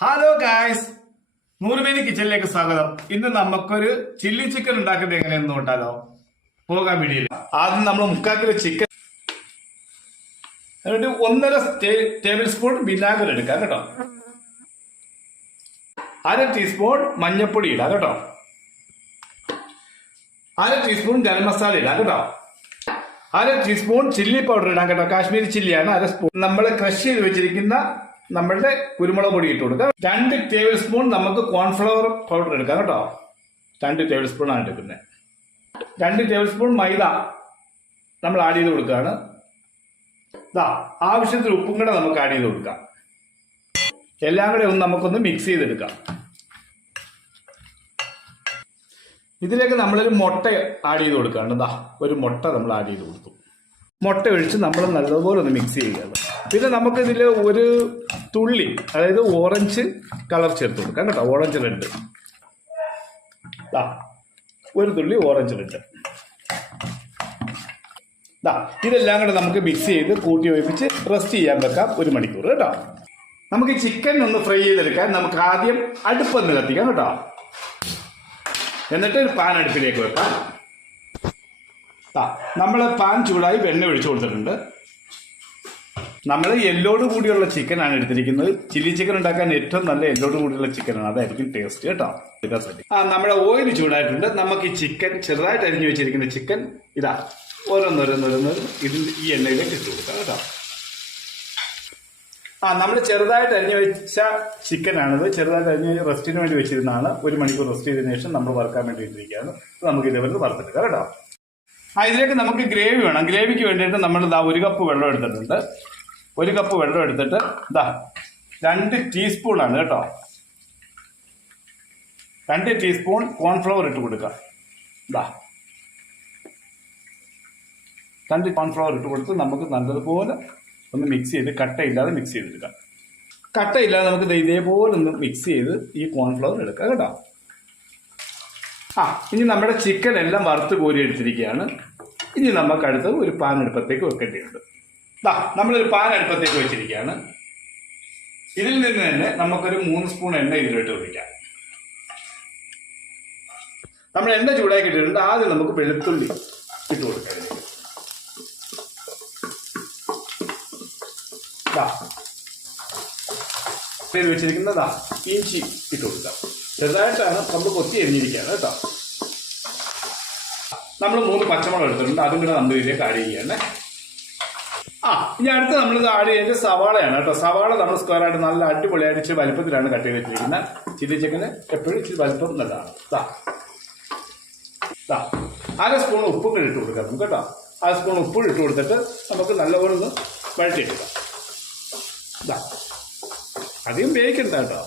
Hello guys, നൂറുമേനി കിച്ചണിലേക്ക് സ്വാഗതം. ഇന്ന് നമുക്കൊരു ചില്ലി ചിക്കൻ ഉണ്ടാക്കുന്നത് എങ്ങനെയെന്ന് നോട്ടാലോ. പോകാൻ വീഡിയോയിൽ ആദ്യം നമ്മൾ 3/4 കിലോ ചിക്കൻ, എന്നിട്ട് 1.5 ടേബിൾ സ്പൂൺ വിനാഗിരി എടുക്കാം കേട്ടോ. 1/2 ടീസ്പൂൺ മഞ്ഞൾപ്പൊടി ഇടാം കേട്ടോ. 1/2 ടീസ്പൂൺ ഗരം മസാല ഇടാം കേട്ടോ. 1/2 ടീസ്പൂൺ ചില്ലി പൗഡർ ഇടാം കേട്ടോ. കാശ്മീരി ചില്ലിയാണ്. 1/2 സ്പൂൺ നമ്മൾ ക്രഷ് ചെയ്ത് വെച്ചിരിക്കുന്ന നമ്മളുടെ കുരുമുളക് പൊടി ഇട്ട് കൊടുക്കാം. 2 ടേബിൾ സ്പൂൺ നമുക്ക് കോൺഫ്ലവർ പൗഡർ എടുക്കാം കേട്ടോ. 2 ടേബിൾ സ്പൂൺ ആണ് എടുക്കുന്നത്. 2 ടേബിൾ സ്പൂൺ മൈദ നമ്മൾ ആഡ് ചെയ്ത് കൊടുക്കുകയാണ്. ആവശ്യത്തിന് ഉപ്പും കൂടെ നമുക്ക് ആഡ് ചെയ്ത് കൊടുക്കാം. എല്ലാം കൂടെ നമുക്കൊന്ന് മിക്സ് ചെയ്തെടുക്കാം. ഇതിലേക്ക് നമ്മളൊരു മുട്ട ആഡ് ചെയ്ത് കൊടുക്കുകയാണ്. ഒരു മുട്ട നമ്മൾ ആഡ് ചെയ്ത് കൊടുത്തു. മുട്ട ഒഴിച്ച് നമ്മൾ നല്ലതുപോലെ ഒന്ന് മിക്സ് ചെയ്യുകയാണ്. പിന്നെ നമുക്ക് ഇതിൽ ഒരു തുള്ളി, അതായത് ഓറഞ്ച് കളർ ചേർത്ത് കൊടുക്കാം കേട്ടോ. ഓറഞ്ച് റെഡ്, ഒരു തുള്ളി ഓറഞ്ച് റെഡ്. ഇതെല്ലാം കൂടെ നമുക്ക് മിക്സ് ചെയ്ത് കൂട്ടി ഒഴിപ്പിച്ച് റെസ്റ്റ് ചെയ്യാൻ വെക്കാം 1 മണിക്കൂർ കേട്ടോ. നമുക്ക് ഈ ചിക്കൻ ഒന്ന് ഫ്രൈ ചെയ്തെടുക്കാൻ നമുക്ക് ആദ്യം അടുപ്പൊന്ന് കത്തിക്കാം കേട്ടോ. എന്നിട്ട് ഒരു പാൻ അടുപ്പിലേക്ക് വെക്കാം. നമ്മൾ പാൻ ചൂടായി എണ്ണ ഒഴിച്ചു കൊടുത്തിട്ടുണ്ട്. നമ്മൾ എല്ലോട് കൂടിയുള്ള ചിക്കനാണ് എടുത്തിരിക്കുന്നത്. ചില്ലി ചിക്കൻ ഉണ്ടാക്കാൻ ഏറ്റവും നല്ല എല്ലോട് കൂടിയുള്ള ചിക്കനാണ്, അതായിരിക്കും ടേസ്റ്റ് കേട്ടോ. നമ്മുടെ ഓയിൽ ചൂടായിട്ടുണ്ട്. നമുക്ക് ഈ ചിക്കൻ ചെറുതായിട്ട് അരിഞ്ഞു വെച്ചിരിക്കുന്ന ചിക്കൻ ഓരോന്നോരോന്നോരോന്ന് ഈ എണ്ണയിലേക്ക് ഇട്ട് കൊടുക്കാം കേട്ടോ. നമ്മൾ ചെറുതായിട്ട് അരിഞ്ഞു വെച്ച ചിക്കനാണിത്. ചെറുതായിട്ട് അരിഞ്ഞ് റെസ്റ്റിന് വേണ്ടി വെച്ചിരുന്നതാണ്. 1 മണിക്കൂർ റെസ്റ്റ് ചെയ്തതിനു ശേഷം നമ്മൾ വറുക്കാൻ വേണ്ടി ഇട്ടിരിക്കുകയാണ്. നമുക്ക് ഇതേപോലെ വറുത്തെടുക്കാം കേട്ടോ. ഇതിലേക്ക് നമുക്ക് ഗ്രേവി വേണം. ഗ്രേവിക്ക് വേണ്ടിയിട്ട് നമ്മൾ 1 കപ്പ് വെള്ളം എടുത്തിട്ടുണ്ട്. 1 കപ്പ് വെള്ളം എടുത്തിട്ട് 2 ടീസ്പൂണാണ് കേട്ടോ. 2 ടീസ്പൂൺ കോൺഫ്ലവർ ഇട്ട് കൊടുക്കുക. 2 കോൺഫ്ലവർ ഇട്ട് കൊടുത്ത് നമുക്ക് നല്ലതുപോലെ ഒന്ന് മിക്സ് ചെയ്ത് കട്ടയില്ലാതെ മിക്സ് ചെയ്തെടുക്കാം. കട്ടയില്ലാതെ നമുക്ക് ഇതേപോലെ ഒന്ന് മിക്സ് ചെയ്ത് ഈ കോൺഫ്ലവർ എടുക്കാം കേട്ടോ. ഇനി നമ്മുടെ ചിക്കൻ എല്ലാം വറുത്ത് കോരി എടുത്തിരിക്കുകയാണ്. ഇനി നമുക്ക് അടുത്തത് ഒരു പാൻ അടുപ്പത്തേക്ക് വെക്കേണ്ടതുണ്ട്. നമ്മളൊരു പാൻ അടുപ്പത്തേക്ക് വെച്ചിരിക്കുകയാണ്. ഇതിൽ നിന്ന് തന്നെ നമുക്കൊരു 3 സ്പൂൺ എണ്ണ ഇതിലോട്ട് ഒഴിക്കാം. നമ്മൾ എണ്ണ ചൂടാക്കി ഇട്ടിട്ടുണ്ട്. ആദ്യം നമുക്ക് വെളുത്തുള്ളി ഇട്ട് കൊടുക്കാം. വെച്ചിരിക്കുന്ന ഇഞ്ചി ഇട്ട് കൊടുക്കാം. ചെറുതായിട്ടാണ് നമ്മൾ കൊത്തി എരിഞ്ഞിരിക്കുകയാണ് കേട്ടോ. നമ്മൾ 3 പച്ചമുളക് എടുത്തിട്ടുണ്ട്. അതും കൂടെ നമ്മൾ ഇതിലേക്ക് ആഡ് ചെയ്യാണ്. ഇനി അടുത്ത് നമ്മളിത് ആഡ് ചെയ്യുന്നത് സവാളയാണ് കേട്ടോ. സവാള നമ്മൾ സ്ക്വയർ ആയിട്ട് നല്ല അടിപൊളിയായിട്ട് ഇച്ചിരി വലുപ്പത്തിലാണ് കട്ട് ചെയ്ത് വെച്ചിരിക്കുന്നത്. ചില്ലി ചിക്കന് എപ്പോഴും ഇച്ചിരി വലുപ്പം നല്ലതാണ്. 1/2 സ്പൂൺ ഉപ്പും കൂടെ ഇട്ട് കൊടുക്കാം നമുക്ക് കേട്ടോ. 1/2 സ്പൂൺ ഉപ്പും ഇട്ട് കൊടുത്തിട്ട് നമുക്ക് നല്ലപോലെ ഒന്ന് വഴറ്റിയെടുക്കാം. അധികം വേവിക്കണ്ട കേട്ടോ.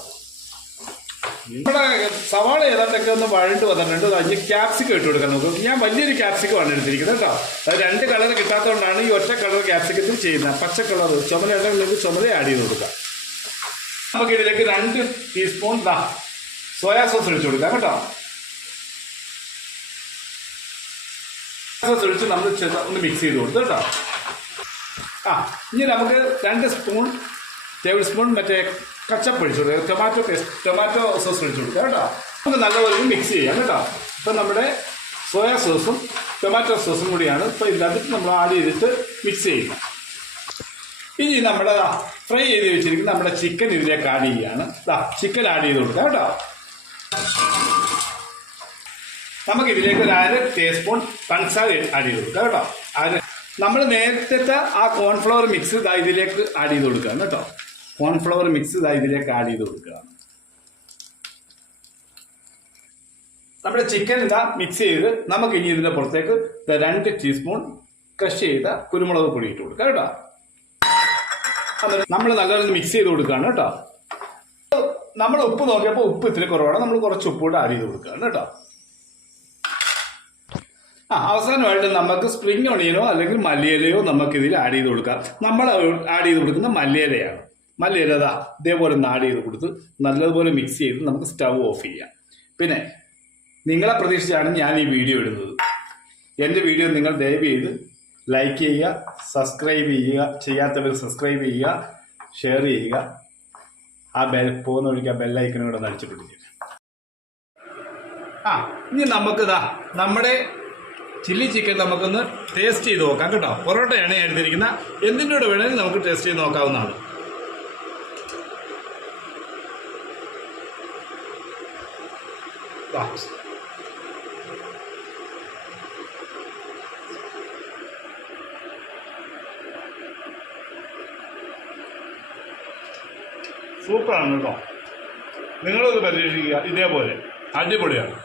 നമ്മുടെ സവാള ഏതാണ്ടൊക്കെ ഒന്ന് വഴണ്ട് വന്നിട്ടുണ്ട്. അതിന് ക്യാപ്സിക്കം ഇട്ട് കൊടുക്കാൻ നോക്കും. ഞാൻ വലിയൊരു ക്യാപ്സിക്കമാണ് എടുത്തിരിക്കുന്നത് കേട്ടോ. അത് 2 കളർ കിട്ടാത്തതുകൊണ്ടാണ് ഈ ഒറ്റ കളർ ക്യാപ്സിക്കത്തിൽ ചെയ്യുന്നത്. പച്ച കളർ ചുമല ഉണ്ടെങ്കിൽ ചുമല ആഡ് ചെയ്ത് കൊടുക്കാം. നമുക്ക് ഇതിലേക്ക് 2 ടീസ്പൂൺ സോയാ സോസ് ഒഴിച്ചു കൊടുക്കാം കേട്ടോ. സോസ് ഒഴിച്ച് നമ്മൾ ഒന്ന് മിക്സ് ചെയ്ത് കൊടുത്തു കേട്ടോ. ഇനി നമുക്ക് 2 ടേബിൾ സ്പൂൺ മറ്റേ കച്ചപ്പ് ഒഴിച്ചു കൊടുക്കുക. ടൊമാറ്റോ സോസ് ഒഴിച്ചു കൊടുക്കുക കേട്ടോ. നമുക്ക് നല്ലപോലെ മിക്സ് ചെയ്യാം കേട്ടോ. ഇപ്പം നമ്മുടെ സോയാ സോസും ടൊമാറ്റോ സോസും കൂടിയാണ് ഇപ്പോൾ ഇതിനകത്ത് നമ്മൾ ആഡ് ചെയ്തിട്ട് മിക്സ് ചെയ്യുക. ഇനി നമ്മുടെ ഫ്രൈ ചെയ്ത് വെച്ചിരിക്കുന്ന നമ്മുടെ ചിക്കൻ ഇതിലേക്ക് ആഡ് ചെയ്യുകയാണ്. ചിക്കൻ ആഡ് ചെയ്ത് കൊടുക്കുക കേട്ടോ. നമുക്ക് ഇതിലേക്ക് ഒരു 1/2 ടീസ്പൂൺ പഞ്ചസാര ആഡ് ചെയ്ത് കൊടുക്കുക കേട്ടോ. നമ്മൾ നേരത്തെ ആ കോൺഫ്ലവർ മിക്സ് ഇതിലേക്ക് ആഡ് ചെയ്ത് കൊടുക്കുകയാണ് കേട്ടോ. കോൺഫ്ലവർ മിക്സ് ഇതിലേക്ക് ആഡ് ചെയ്ത് കൊടുക്കുക. നമ്മുടെ ചിക്കൻ മിക്സ് ചെയ്ത് നമുക്ക് ഇനി ഇതിന്റെ പുറത്തേക്ക് 2 ടീസ്പൂൺ ക്രഷ് ചെയ്ത കുരുമുളക് പൊടി ഇട്ട് കൊടുക്കുക കേട്ടോ. നമ്മൾ നല്ലപോലെ മിക്സ് ചെയ്ത് കൊടുക്കുകയാണ് കേട്ടോ. നമ്മൾ ഉപ്പ് നോക്കിയപ്പോൾ ഉപ്പ് ഇത്തിരി കുറവാണ്. നമ്മൾ കുറച്ച് ഉപ്പ് കൂടെ ആഡ് ചെയ്ത് കൊടുക്കുകയാണ് കേട്ടോ. അവസാനമായിട്ട് നമുക്ക് സ്പ്രിംഗ് ഒണിയനോ അല്ലെങ്കിൽ മല്ലിയിലയോ നമുക്ക് ഇതിൽ ആഡ് ചെയ്ത് കൊടുക്കാം. നമ്മൾ ആഡ് ചെയ്ത് കൊടുക്കുന്ന മല്ലിയിലയാണ്. മല്ലിയില ഇതേപോലെ ഒന്ന് ആഡ് ചെയ്ത് കൊടുത്ത് നല്ലതുപോലെ മിക്സ് ചെയ്ത് നമുക്ക് സ്റ്റൗ ഓഫ് ചെയ്യാം. പിന്നെ നിങ്ങളെ പ്രതീക്ഷിച്ചാണ് ഞാൻ ഈ വീഡിയോ ഇടുന്നത്. എൻ്റെ വീഡിയോ നിങ്ങൾ ദയവ് ചെയ്ത് ലൈക്ക് ചെയ്യുക, സബ്സ്ക്രൈബ് ചെയ്യുക, ചെയ്യാത്തവർ സബ്സ്ക്രൈബ് ചെയ്യുക, ഷെയർ ചെയ്യുക. ആ പോകുന്ന വഴിക്ക് ആ ബെല്ലൈക്കനും കൂടെ ഒന്ന് അടിച്ചു പിടിച്ചു. ഇനി നമുക്കിതാ നമ്മുടെ ചില്ലി ചിക്കൻ നമുക്കൊന്ന് ടേസ്റ്റ് ചെയ്ത് നോക്കാം കേട്ടോ. പൊറോട്ടയാണ് ഞാൻ എടുത്തിരിക്കുന്ന. എന്തിൻ്റെ കൂടെ വേണമെങ്കിലും നമുക്ക് ടേസ്റ്റ് ചെയ്ത് നോക്കാവുന്നതാണ്. സൂപ്പറാണ് കേട്ടോ. നിങ്ങളത് പരീക്ഷിക്കുക, ഇതേപോലെ അടിപൊളിയാണ്.